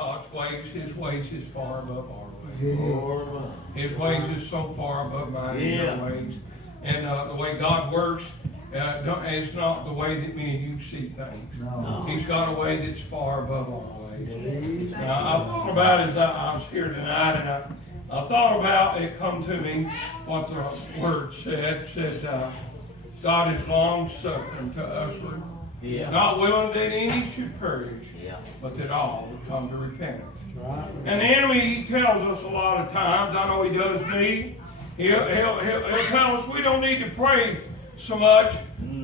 God's ways, His ways is far above our ways. His ways is so far above mine and your ways. And the way God works, it's not the way that me and you see things. No. He's got a way that's far above our ways. Now, I thought about it as I was here tonight, and I thought about, it come to me, what the Word said. It said, God is long-suffering to usward, not willing that any should perish, but that all would come to repentance. Right. And the enemy, he tells us a lot of times, I know he does me, he'll tell us we don't need to pray so much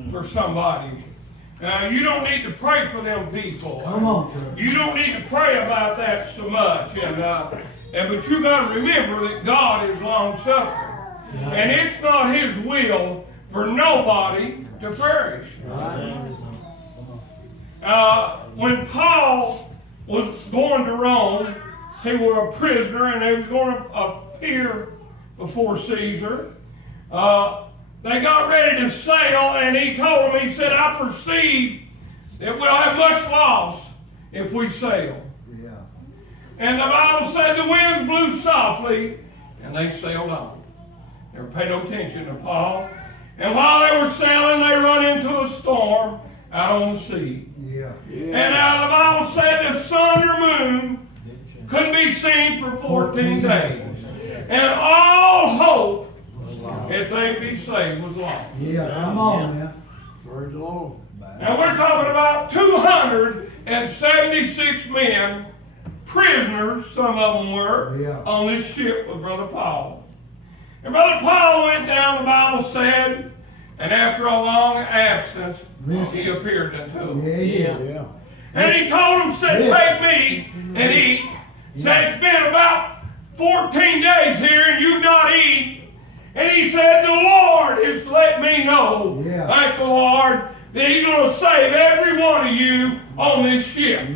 for somebody. You don't need to pray for them people. Come on, sir. You don't need to pray about that so much. But you got to remember that God is long-suffering. Right. And it's not His will for nobody to perish. Right. When Paul was going to Rome, he was a prisoner and he was going to appear before Caesar. They got ready to sail, and he told them, he said, I perceive that we'll have much loss if we sail. Yeah. And the Bible said the winds blew softly, and they sailed on. They were paying no attention to Paul. And while they were sailing, they run into a storm out on the sea. Yeah. And the Bible said the sun or moon couldn't be seen for 14 days. And all hope that they'd be saved was lost. Yeah, come on now. Praise the Lord. Now we're talking about 276 men, prisoners, some of them were, on this ship with Brother Paul. And Brother Paul went down, the Bible said, and after a long absence, he appeared unto them. Yeah. And he told them, said, take me and eat. Said, it's been about 14 days here and you've not eaten. And he said, the Lord has let me know, thank the Lord, that He's going to save every one of you on this ship.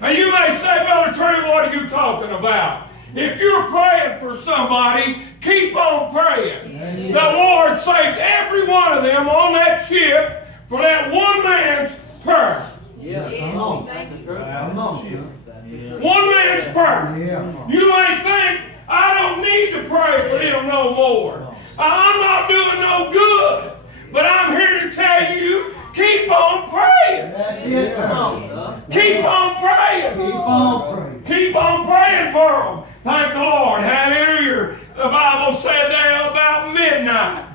Now you may say, Brother Terry, what are you talking about? If you're praying for somebody, keep on praying. The Lord saved every one of them on that ship for that one man's prayer. Come on. Come on. One man's prayer. You may think, I don't need to pray for them no more. I'm not doing no good. But I'm here to tell you, keep on praying. That's it. Keep on praying. Keep on praying. Keep on praying for them. Thank the Lord. Hallelujah. The Bible said there about midnight,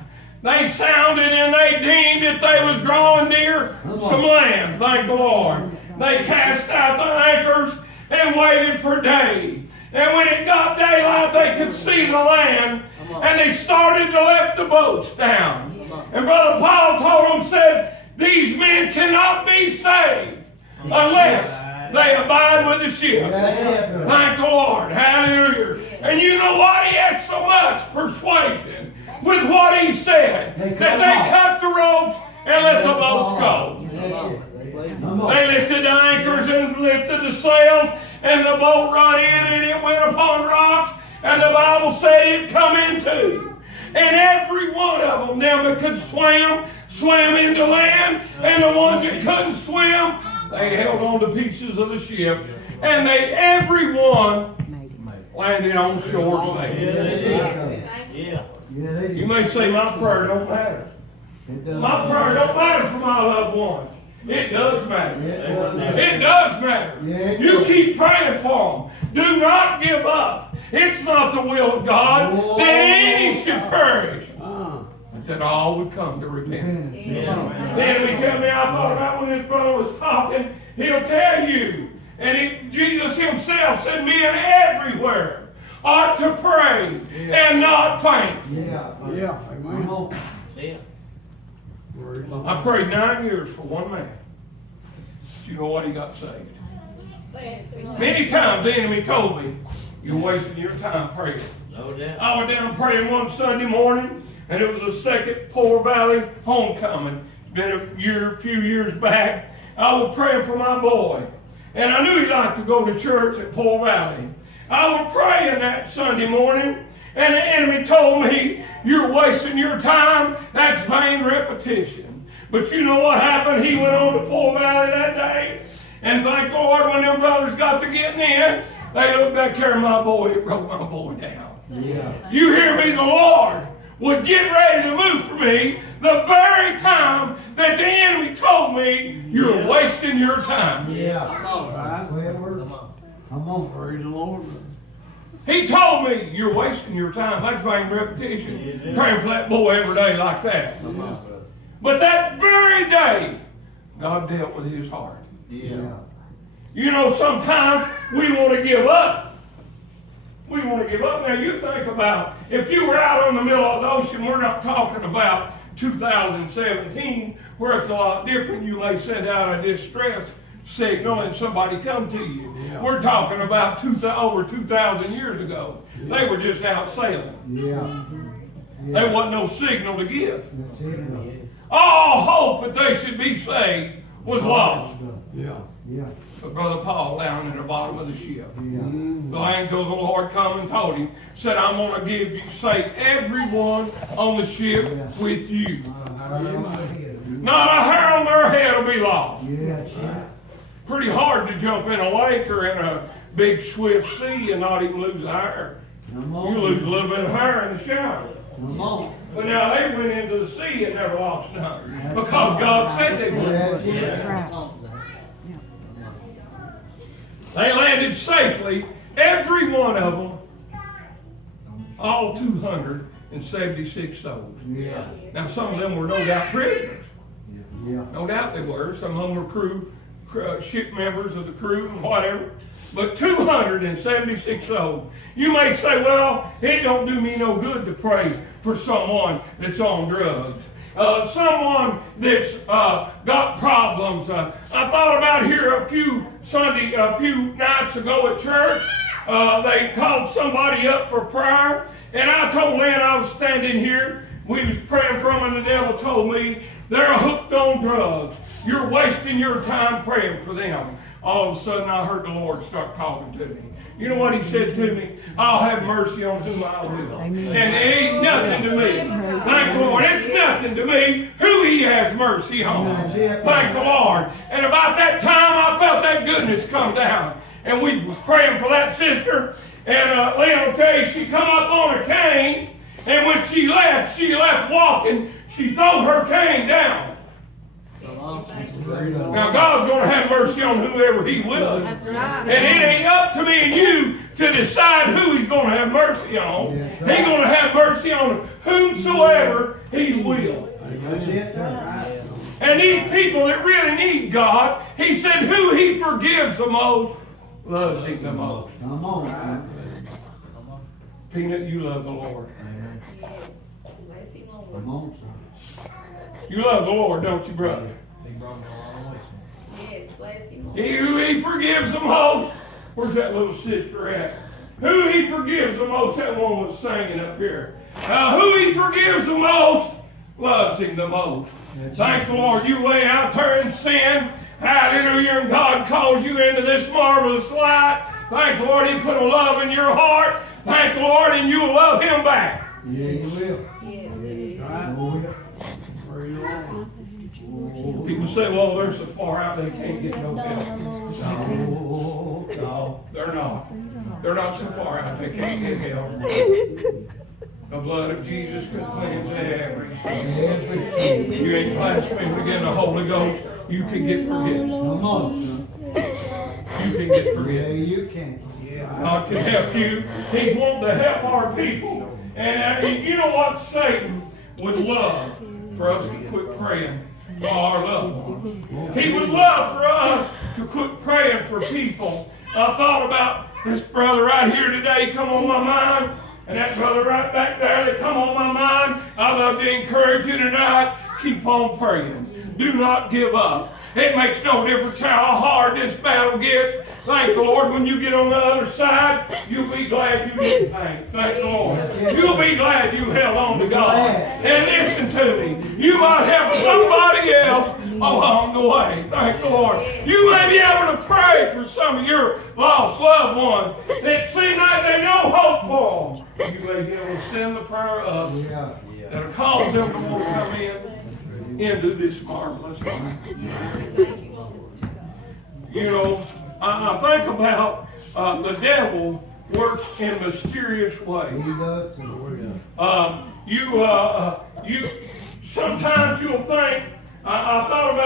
they sounded and they deemed that they was drawing near some land. Thank the Lord. They cast out the anchors and waited for day. And when it got daylight, they could see the land, and they started to let the boats down. And Brother Paul told them, said, these men cannot be saved unless they abide with the ship. Thank the Lord. Hallelujah. And you know what? He had so much persuasion with what he said that they cut the ropes and let the boats go. They lifted the anchors and lifted the sails, and the boat run in and it went upon rocks, and the Bible said it come into. And every one of them that could swam into land, and the ones that couldn't swim, they held on to pieces of the ship, and every one landed on shore safe. You may say, my prayer don't matter. My prayer don't matter for my loved ones. It does matter. It does matter. You keep praying for them. Do not give up. It's not the will of God that any should perish, but that all would come to repentance. Then we tell me, I thought about when this brother was talking, he'll tell you, and Jesus himself said, men everywhere ought to pray and not faint. Amen. I prayed 9 years for one man. Do you know what? He got saved. Many times the enemy told me, you're wasting your time praying. I was down praying one Sunday morning, and it was the second Poor Valley homecoming. It's been a few years back. I was praying for my boy, and I knew he liked to go to church at Poor Valley. I was praying that Sunday morning, and the enemy told me, you're wasting your time. That's vain repetition. But you know what happened? He went on to Poor Valley that day, And thank the Lord, when them brothers got to getting in, they looked back there, my boy, it broke my boy down. Yeah. You hear me? The Lord was getting ready to move for me the very time that the enemy told me, you're wasting your time. Yeah. All right. Clever. Come on. Praise the Lord. He told me, you're wasting your time. That's vain repetition. Praying for that boy every day like that. Yeah. But that very day, God dealt with his heart. Yeah. You know, sometimes we want to give up. We want to give up. Now, you think about, if you were out on the middle of the ocean, we're not talking about 2017, where it's a lot different. You may send out a distress signal and somebody come to you. Yeah. We're talking about over 2,000 years ago. Yeah. They were just out sailing. Yeah. There wasn't no signal to give. That's it. All hope that they should be saved was lost. Yeah. Yeah. But Brother Paul down in the bottom of the ship, Yeah. the angel of the Lord come and told him, said, I'm going to give you, save everyone on the ship with you. Not a hair on their head will be lost. Yeah. Pretty hard to jump in a lake or in a big swift sea and not even lose a hair. Come on. You lose a little bit of hair in the shower. Come on. But now they went into the sea and never lost none. Because God said they would. That's right. They landed safely, every one of them, all 276 souls. Yeah. Now some of them were no doubt prisoners. Yeah. No doubt they were. Some of them were ship members of the crew and whatever. But 276 souls. You may say, well, it don't do me no good to pray for someone that's on drugs. Someone that's got problems. I thought about here a few nights ago at church. They called somebody up for prayer, and I told Lynn I was standing here. We was praying for them, and the devil told me they're hooked on drugs. You're wasting your time praying for them. All of a sudden, I heard the Lord start talking to me. You know what he said to me? I'll have mercy on whom I will. Amen. And it ain't nothing to me. Thank the Lord. It's nothing to me who he has mercy on. Thank the Lord. And about that time, I felt that goodness come down. And we was praying for that sister. And Lynn will tell you, she come up on a cane. And when she left walking. She threw her cane down. Now God's going to have mercy on whoever he will. That's right. And it ain't up to me and you to decide who he's going to have mercy on. He's going to have mercy on whomsoever he will. And these people that really need God, he said who he forgives the most, loves him the most. Come on. Peanut, you love the Lord. Yes. Bless him, Lord. Come on, You love the Lord, don't you, brother? Yes, bless him, Lord. He who he forgives the most. Where's that little sister at? Who he forgives the most. That one was singing up here. Who he forgives the most loves him the most. Thank the Lord. You lay out there in sin. Hallelujah. And God calls you into this marvelous light. Thank the Lord. He put a love in your heart. Thank the Lord. And you'll love him back. Yeah, you will. Yes. Praise the Lord. People say, well, they're so far out they can't get no help. No, they're not. They're not so far out they can't get help. The blood of Jesus can cleanse every sin. You ain't blaspheming against the Holy Ghost, you can get forgiven. Come on. You can get Yeah, forgiven. you can. God can help you. He's wanting to help our people. And you know what? Satan would love for us to quit praying for our loved ones. He would love for us to quit praying for people. I thought about this brother right here today come on my mind, and that brother right back there that come on my mind. I love to encourage you tonight, keep on praying. Do not give up. It makes no difference how hard this battle gets. Thank the Lord, when you get on the other side, you'll be glad you did thank the Lord. You'll be glad you held on to God. And listen to me, you might help somebody else along the way. Thank the Lord. You may be able to pray for some of your lost loved ones that seem like there's no hope for them. You may be able to send the prayer up that'll cause them to want to come into this marvelous life. You know, I think about the devil works in mysterious ways. He does too. You sometimes you'll think, I felt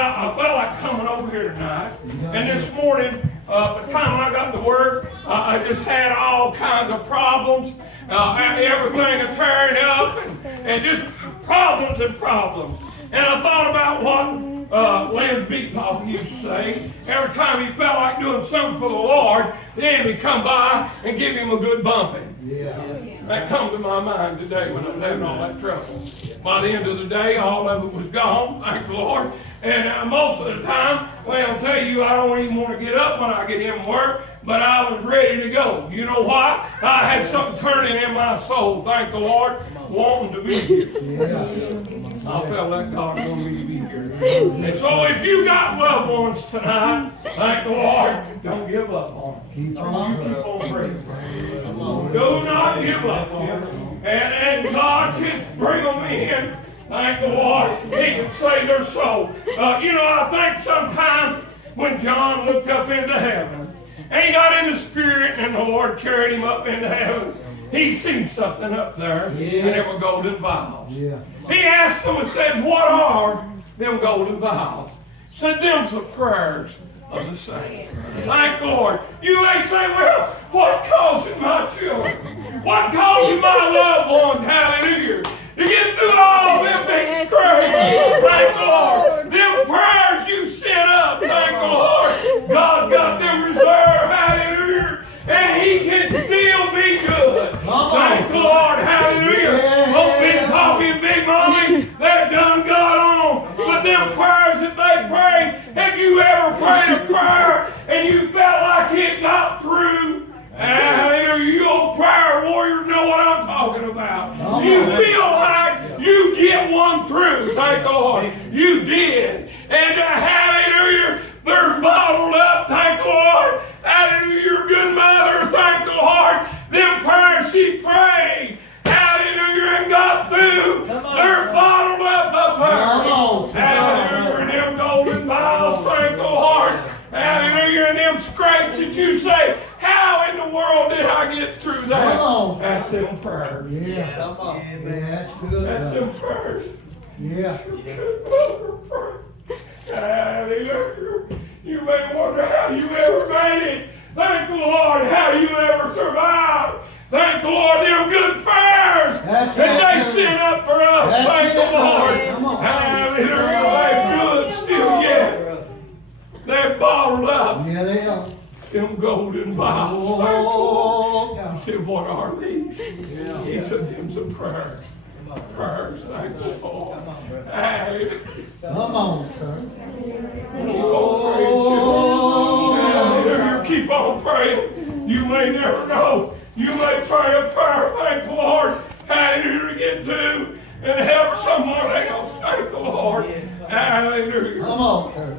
like coming over here tonight, and this morning, by the time I got to work, I just had all kinds of problems, everything is tearing up, and just problems and problems. And I thought about what Lance Big Papa used to say. Every time he felt like doing something for the Lord, the enemy come by and give him a good bumping. Yeah. That comes to my mind today when I was having all that trouble. By the end of the day, all of it was gone, thank the Lord. And most of the time, well, I'll tell you, I don't even want to get up when I get in work, but I was ready to go. You know why? I had something turning in my soul, thank the Lord, wanting to be here. Yeah. I felt like God wanted me to be here. And so if you got loved ones tonight, thank the Lord, don't give up on them. Keep You on keep on praying. Do not give up on them. And God can bring them in. Thank the Lord. He can save their soul. You know, I think sometimes when John looked up into heaven, and he got in the spirit, and the Lord carried him up into heaven, he seen something up there, and it was golden vials. Yeah. He asked them and said, what are them golden vials? Said, them's the prayers of the saints. Thank the Lord. You may say, well, what causing my children? What causing my loved ones? Hallelujah. To get through all them big scrapes. Thank the Lord. Them prayers you sent up. Thank the Lord. God got them reserved. Hallelujah. And he can still be good. Thank the Lord. Hallelujah. Oh, Big Poppy and Big Mommy, they're done got on. But them prayers that they prayed, have you ever prayed a prayer and you felt like it got through? Hallelujah. You old prayer warriors know what I'm talking about. You feel like you get one through. Thank the Lord. You did. And hallelujah, they're bottled up. Thank the Lord. Hallelujah, your good mother. Thank the Lord. Them prayers she prayed. Hallelujah, and got through. They're bottled up there. Hallelujah, and them golden vials. Thank the Lord. Hallelujah, and them scrapes that you say, how in the world did I get through that? That's them prayers. Yeah. Come on. Yeah, that's good. That's them prayers. Yeah. Hallelujah. You may wonder how you ever made it. Thank the Lord how you ever survived. Thank the Lord, them good prayers that they sent up for us. Thank the Lord. Hallelujah. They're good still yet. They're bottled up. Yeah, they are. Them golden vials. Oh, He said, what are these? He said, them's some prayers. Prayers, thank the Lord. Hallelujah. come on, sir. Hallelujah. Keep on praying. You may never know. You may pray a prayer, thank the Lord. Hallelujah, to get to and help someone else. Thank the Lord. Hallelujah. Come on, sir.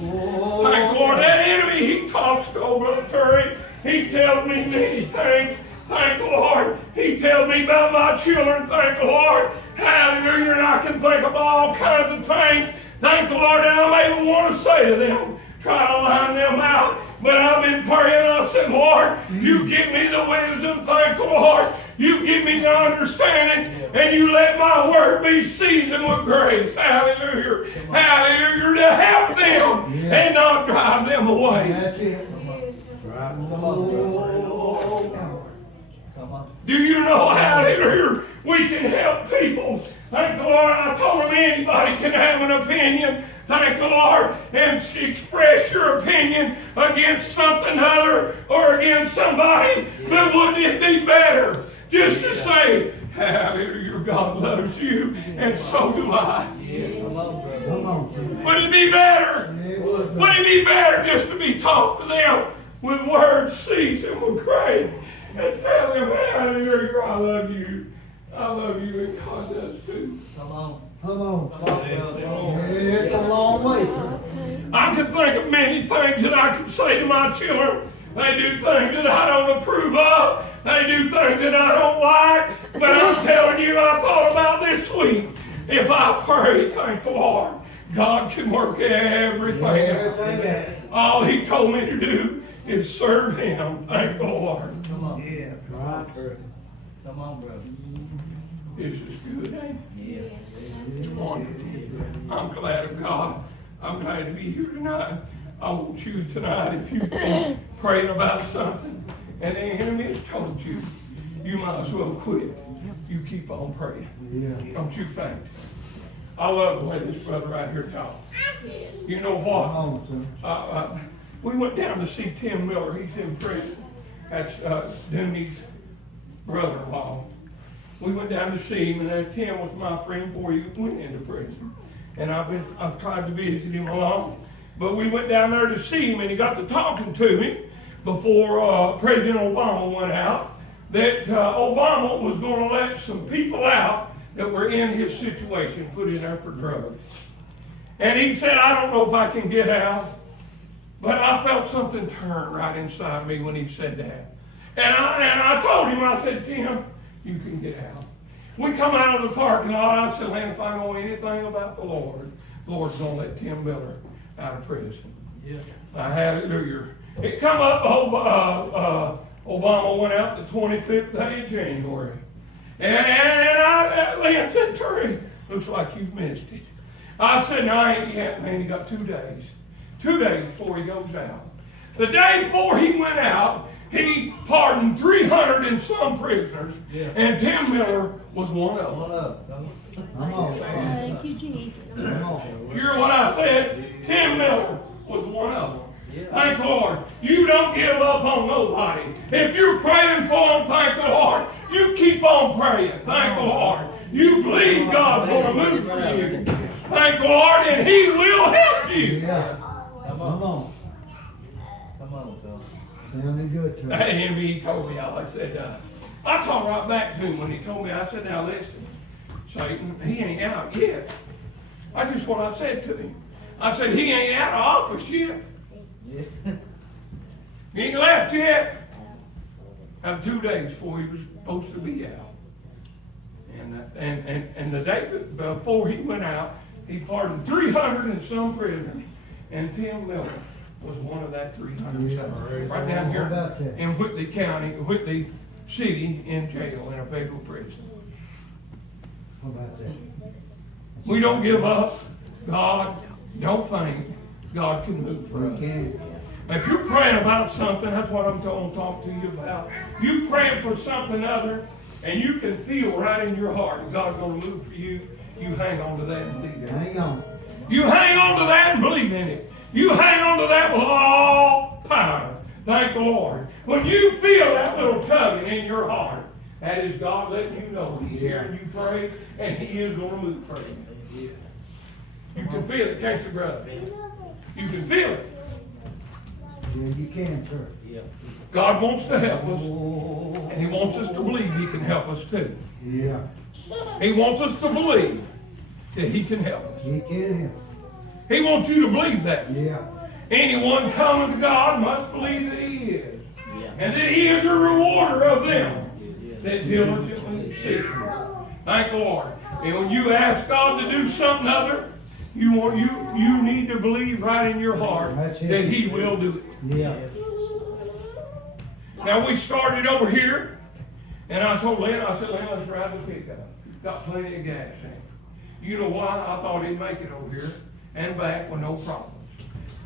Thank the Lord. That enemy, he talks to old Brother Terry. He tells me many things. Thank the Lord. He tells me about my children. Thank the Lord. Hallelujah. And I can think of all kinds of things. Thank the Lord. And I may even want to say to them, try to line them out. But I've been praying. I said, Lord, you give me the wisdom. Thank the Lord. You give me the understanding. And you let my word be seasoned with grace. Hallelujah. Hallelujah. To help them and not drive them away. That's it. Come on. Do you know, hallelujah, we can help people. Thank the Lord. I told them anybody can have an opinion. Thank the Lord. And express your opinion against something other or against somebody. But wouldn't it be better just to say, hallelujah, God loves you, and so do I. Come on. Would it be better? It would. Would it be better just to be talked to them with words seasoned with grace and tell them, hallelujah, I love you. I love you, and God does too. Come on. Come on. It's a long way, sir. I could think of many things that I could say to my children. They do things that I don't approve of. They do things that I don't like. But I'm telling you, I thought about this week. If I pray, thank the Lord, God can work everything out. Everything out. All He told me to do is serve Him. Thank the Lord. Come on. Yeah. Right. Come on, brother. This is good, ain't it? Yeah. It's wonderful. I'm glad of God. I'm glad to be here tonight. I want you tonight, if you've been praying about something and the enemy has told you, you might as well quit. You keep on praying. Yeah. Don't you faint. I love the way this brother right here talks. You know Come what? on, son. We went down to see Tim Miller. He's in prison. That's Dooney's brother-in-law. We went down to see him, and Tim was my friend before he went into prison. And I've tried to visit him along. But we went down there to see him, and he got to talking to me before President Obama went out, that Obama was going to let some people out that were in his situation, put in there for drugs. And he said, I don't know if I can get out. But I felt something turn right inside me when he said that. And I told him, I said, Tim, you can get out. We come out of the parking lot. I said, man, if I know anything about the Lord's going to let Tim Miller out of prison. Yeah. Hallelujah. It come up, Obama went out the 25th day of January. And Lynn said, Terry, looks like you've missed it. I said, no, I ain't yet, man. He got 2 days. 2 days before he goes out. The day before he went out, he pardoned 300 and some prisoners, and Tim Miller was one of them. One up. Come on. Thank you, Jesus. Come on. Hear what I said? Tim Miller was one of them. Thank the Lord. You don't give up on nobody. If you're praying for them, thank the Lord. You keep on praying. Thank the Lord. You believe God's going to move for you. Thank the Lord, and He will help you. Yeah. Come on. Come on, Phil. Sounding good, Trey. And he told me, I said, I talked right back to him when he told me, I said, now listen, Satan, he ain't out yet. I just what I said to him. I said, he ain't out of office yet. Yeah. He ain't left yet. Have 2 days before he was supposed to be out. And the day before he went out, he pardoned 300 and some prisoners. And Tim Miller was one of that 300. Yeah. Right down here How about that? in Whitley County, Whitley City, in jail, in a federal prison. How about that? We don't give up. God, don't think God can move for We us. can. If you're praying about something, that's what I'm going to talk to you about. You praying for something other, and you can feel right in your heart that God's going to move for you. You hang on to that and believe it. Hang on. You hang on to that and believe in it. You hang on to that with all power. Thank the Lord. When you feel that little tugging in your heart, that is God letting you know He's hearing you pray, and He is going to move for you. You can feel it, can't you, brother? You can feel it. Yeah, you can, sir. Yeah. God wants to help us, Oh. and He wants us to believe He can help us too. Yeah. He wants us to believe that He can help us. He can help. He wants you to believe that. Yeah. Anyone coming to God must believe that He is. And that He is a rewarder of them that diligently seek Him. Thank the Lord. And when you ask God to do something other, you need to believe right in your heart That's it. that He will do it. Yeah. Now we started over here, and I told Lynn, Lynn, let's ride the pickup. Got plenty of gas in it. You know why? I thought he'd make it over here and back with no problems.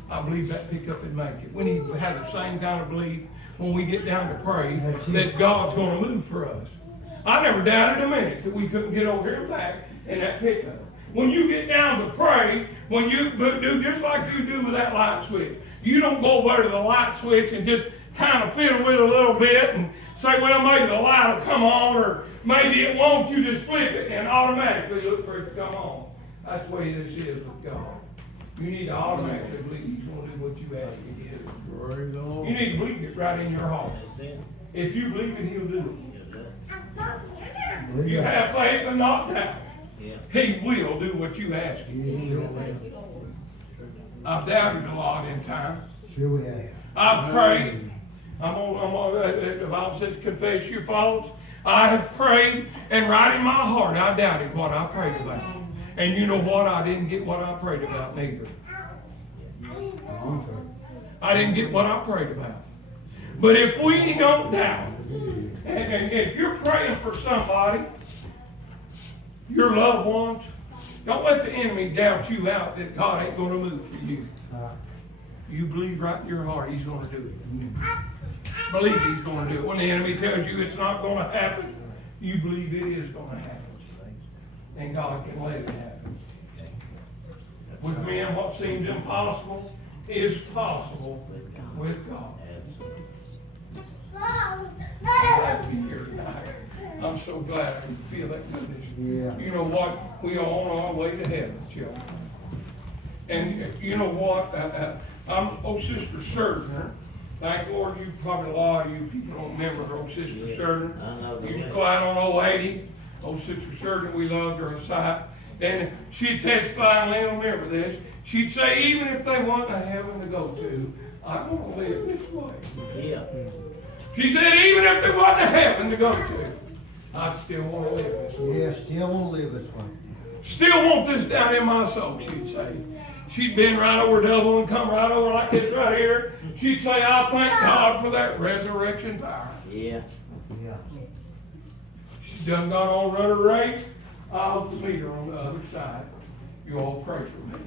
I believe that pickup would make it. We need to have the same kind of belief when we get down to pray that God's going to move for us. I never doubted a minute that we couldn't get over here and back in that pickup. When you get down to pray, when you do just like you do with that light switch, you don't go over to the light switch and just kind of fiddle with it a little bit and say, well, maybe the light will come on, or maybe it won't. You just flip it and automatically look for it to come on. That's the way this is with God. You need to automatically believe He's going to do what you ask Him to do. Praise the Lord. You need to believe it right in your heart. If you believe it, He'll do it. If you have faith and not doubt, He will do what you ask Him. I've doubted a lot in time. Sure we have. I've prayed. The Bible says, confess your faults. I have prayed, and right in my heart, I doubted what I prayed about. And you know what? I didn't get what I prayed about neither. I didn't get what I prayed about. But if we don't doubt, and if you're praying for somebody, your loved ones, don't let the enemy doubt you out that God ain't going to move for you. You believe right in your heart He's going to do it. Believe He's going to do it. When the enemy tells you it's not going to happen, you believe it is going to happen. And God can let it happen. With men, what seems impossible is possible with God. I'm glad to be here tonight. I'm so glad I can feel that goodness. Yeah. You know what? We are on our way to heaven, children. And you know what? Sister Surgener. Thank the Lord, you probably a lot of you people don't remember her, Sister Surgener. Used to go out on 080. Sister Surgener, we loved her a sight. And she'd testify, and they'll remember this. She'd say, even if they want a heaven to go to, I want to live this way. Yeah. She said, even if there wasn't a heaven to go to, I'd still want to live this way. Yeah, still want to live this way. Still want this down in my soul, she'd say. She'd been right over double and come right over like this right here. She'd say, I thank God for that resurrection power. Yeah. Yeah. She's done gone on run a race. I hope to meet her on the other side. You all pray for me.